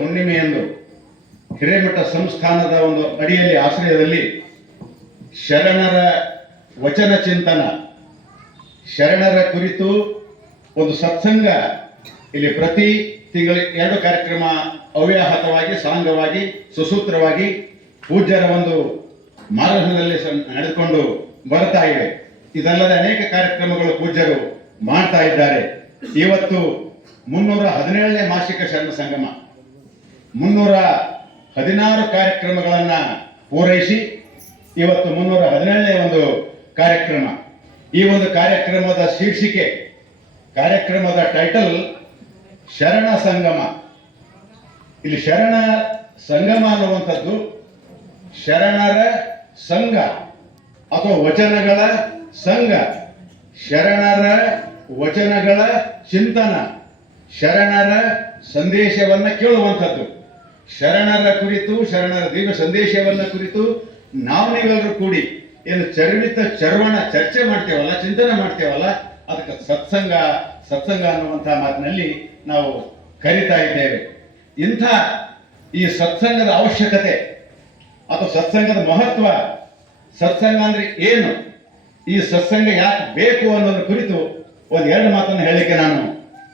ಹುಣ್ಣಿಮೆಯಂದು ಹಿರೇಮಠ ಸಂಸ್ಥಾನದ ಒಂದು ಅಡಿಯಲ್ಲಿ ಆಶ್ರಯದಲ್ಲಿ ಶರಣರ ವಚನ ಚಿಂತನ, ಶರಣರ ಕುರಿತು ಒಂದು ಸತ್ಸಂಗ ಇಲ್ಲಿ ಪ್ರತಿ ತಿಂಗಳ 2 ಕಾರ್ಯಕ್ರಮ ಅವ್ಯಾಹತವಾಗಿ ಸಾಂಗವಾಗಿ ಸುಸೂತ್ರವಾಗಿ ಪೂಜ್ಯರ ಒಂದು ಮಾರ್ಗದಲ್ಲಿ ನಡೆದುಕೊಂಡು ಬರ್ತಾ ಇವೆ. ಇದಲ್ಲದೆ ಅನೇಕ ಕಾರ್ಯಕ್ರಮಗಳು ಪೂಜ್ಯರು ಮಾಡ್ತಾ ಇದ್ದಾರೆ. ಇವತ್ತು 317ನೇ ಮಾಸಿಕ ಶರಣ ಸಂಗಮ 316 ಕಾರ್ಯಕ್ರಮಗಳನ್ನು ಪೂರೈಸಿ ಇವತ್ತು 317ನೇ ಒಂದು ಕಾರ್ಯಕ್ರಮ. ಈ ಒಂದು ಕಾರ್ಯಕ್ರಮದ ಶೀರ್ಷಿಕೆ, ಕಾರ್ಯಕ್ರಮದ ಟೈಟಲ್ ಶರಣ ಸಂಗಮ. ಇಲ್ಲಿ ಶರಣ ಸಂಗಮ ಅನ್ನುವಂಥದ್ದು ಶರಣರ ಸಂಘ ಅಥವಾ ವಚನಗಳ ಸಂಘ, ಶರಣರ ವಚನಗಳ ಚಿಂತನ, ಶರಣರ ಸಂದೇಶವನ್ನ ಕೇಳುವಂಥದ್ದು. ಶರಣರ ಕುರಿತು, ಶರಣರ ದಿವ್ಯ ಸಂದೇಶವನ್ನ ಕುರಿತು ನೀವೆಲ್ಲರೂ ಕೂಡಿ ಏನು ಚರ್ವಣ ಚರ್ಚೆ ಮಾಡ್ತೇವಲ್ಲ, ಚಿಂತನೆ ಮಾಡ್ತೇವಲ್ಲ, ಅದಕ್ಕೆ ಸತ್ಸಂಗ ಅನ್ನುವಂಥ ಮಾತಿನಲ್ಲಿ ನಾವು ಕರಿತಾ ಇದ್ದೇವೆ. ಇಂಥ ಈ ಸತ್ಸಂಗದ ಅವಶ್ಯಕತೆ ಅಥವಾ ಸತ್ಸಂಗದ ಮಹತ್ವ, ಸತ್ಸಂಗ ಅಂದ್ರೆ ಏನು, ಈ ಸತ್ಸಂಗ ಯಾಕೆ ಬೇಕು ಅನ್ನೋದ್ರ ಕುರಿತು 1-2 ಮಾತನ್ನು ಹೇಳಲಿಕ್ಕೆ ನಾನು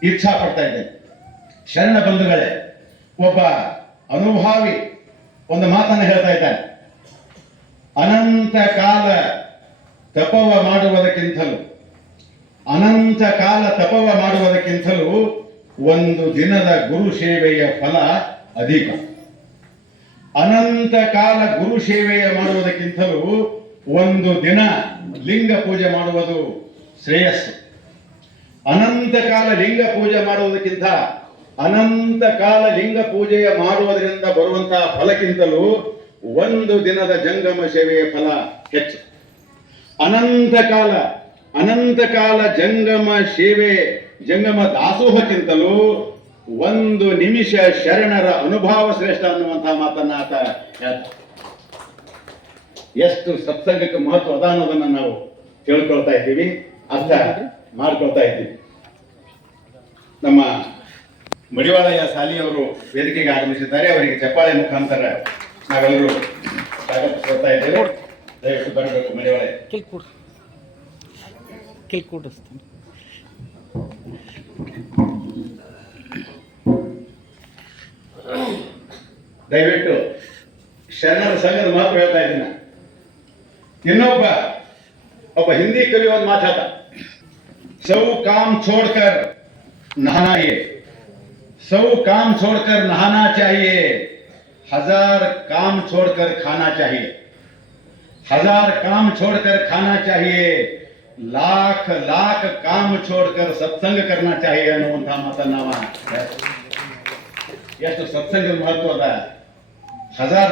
ಇಚ್ಛಾ ಪಡ್ತಾ ಇದ್ದೇನೆ. ಶರಣ ಬಂಧುಗಳೇ, ಒಬ್ಬ ಅನುಭಾವಿ ಒಂದು ಮಾತನ್ನು ಹೇಳ್ತಾ ಇದ್ದಾನೆ. ಅನಂತ ಕಾಲ ತಪವ ಮಾಡುವುದಕ್ಕಿಂತಲೂ ಒಂದು ದಿನದ ಗುರು ಸೇವೆಯ ಫಲ ಅಧಿಕ. ಅನಂತ ಕಾಲ ಗುರು ಸೇವೆಯ ಮಾಡುವುದಕ್ಕಿಂತಲೂ ಒಂದು ದಿನ ಲಿಂಗ ಪೂಜೆ ಮಾಡುವುದು ಶ್ರೇಯಸ್ಸು. ಅನಂತ ಕಾಲ ಲಿಂಗ ಪೂಜೆ ಮಾಡುವುದಕ್ಕಿಂತ ಅನಂತ ಕಾಲ ಲಿಂಗ ಪೂಜೆಯ ಮಾಡುವುದರಿಂದ ಬರುವಂತಹ ಫಲಕ್ಕಿಂತಲೂ ಒಂದು ದಿನದ ಜಂಗಮ ಸೇವೆಯ ಫಲ ಹೆಚ್ಚು. ಅನಂತ ಕಾಲ ಜಂಗಮ ಸೇವೆ, ಜಂಗಮ ದಾಸೋಹಕ್ಕಿಂತಲೂ ಒಂದು ನಿಮಿಷ ಶರಣರ ಅನುಭವ ಶ್ರೇಷ್ಠ ಅನ್ನುವಂತಹ ಮಾತನ್ನ ಆತ ಹೇಳ್ತ. ಎಷ್ಟು ಸತ್ಸಂಗಕ್ಕೆ ಮಹತ್ವ ಅದ ಅನ್ನೋದನ್ನ ನಾವು ತಿಳ್ಕೊಳ್ತಾ ಇದ್ದೀವಿ, ಅರ್ಥ ಮಾಡ್ಕೊಳ್ತಾ ಇದ್ದೀವಿ. ನಮ್ಮ ಮಡಿವಾಳಯ್ಯ ಸಾಲಿಯವರು ವೇದಿಕೆಗೆ ಆಗಮಿಸಿದ್ದಾರೆ. ಅವರಿಗೆ ಚಪ್ಪಾಳೆ ಮುಖಾಂತರ ನಾವೆಲ್ಲರೂ ಸ್ವಾಗತಿಸ್ತಾ ಇದ್ದೇವೆ. ದಯವಿಟ್ಟು ಬರಬೇಕು ಮಡಿವಾಳಯ್ಯ. ದಯವಿಟ್ಟು ಶರಣರ ಸಂಘದ ಮಹತ್ವ ಹೇಳ್ತಾ ಇದ್ದೀನಿ. ಒಬ್ಬ ಹಿಂದಿ ಕವಿ ಒಂದು ಮಾತಾಡ, ಸೌ ಕಾಮ್ छोड़कर नहाना ये, सौ काम छोड़कर नहाना चाहिए, 1000 काम छोड़कर खाना चाहिए, 1000 काम छोड़कर खाना चाहिए, लाख काम छोड़कर सत्संग करना चाहिए ಅನ್ನುವಂತಹ ಮಾತನ್ನ ನಾವು ಎಷ್ಟು ಸತ್ಸಂಗದ ಮಹತ್ವ ಅದ. 1000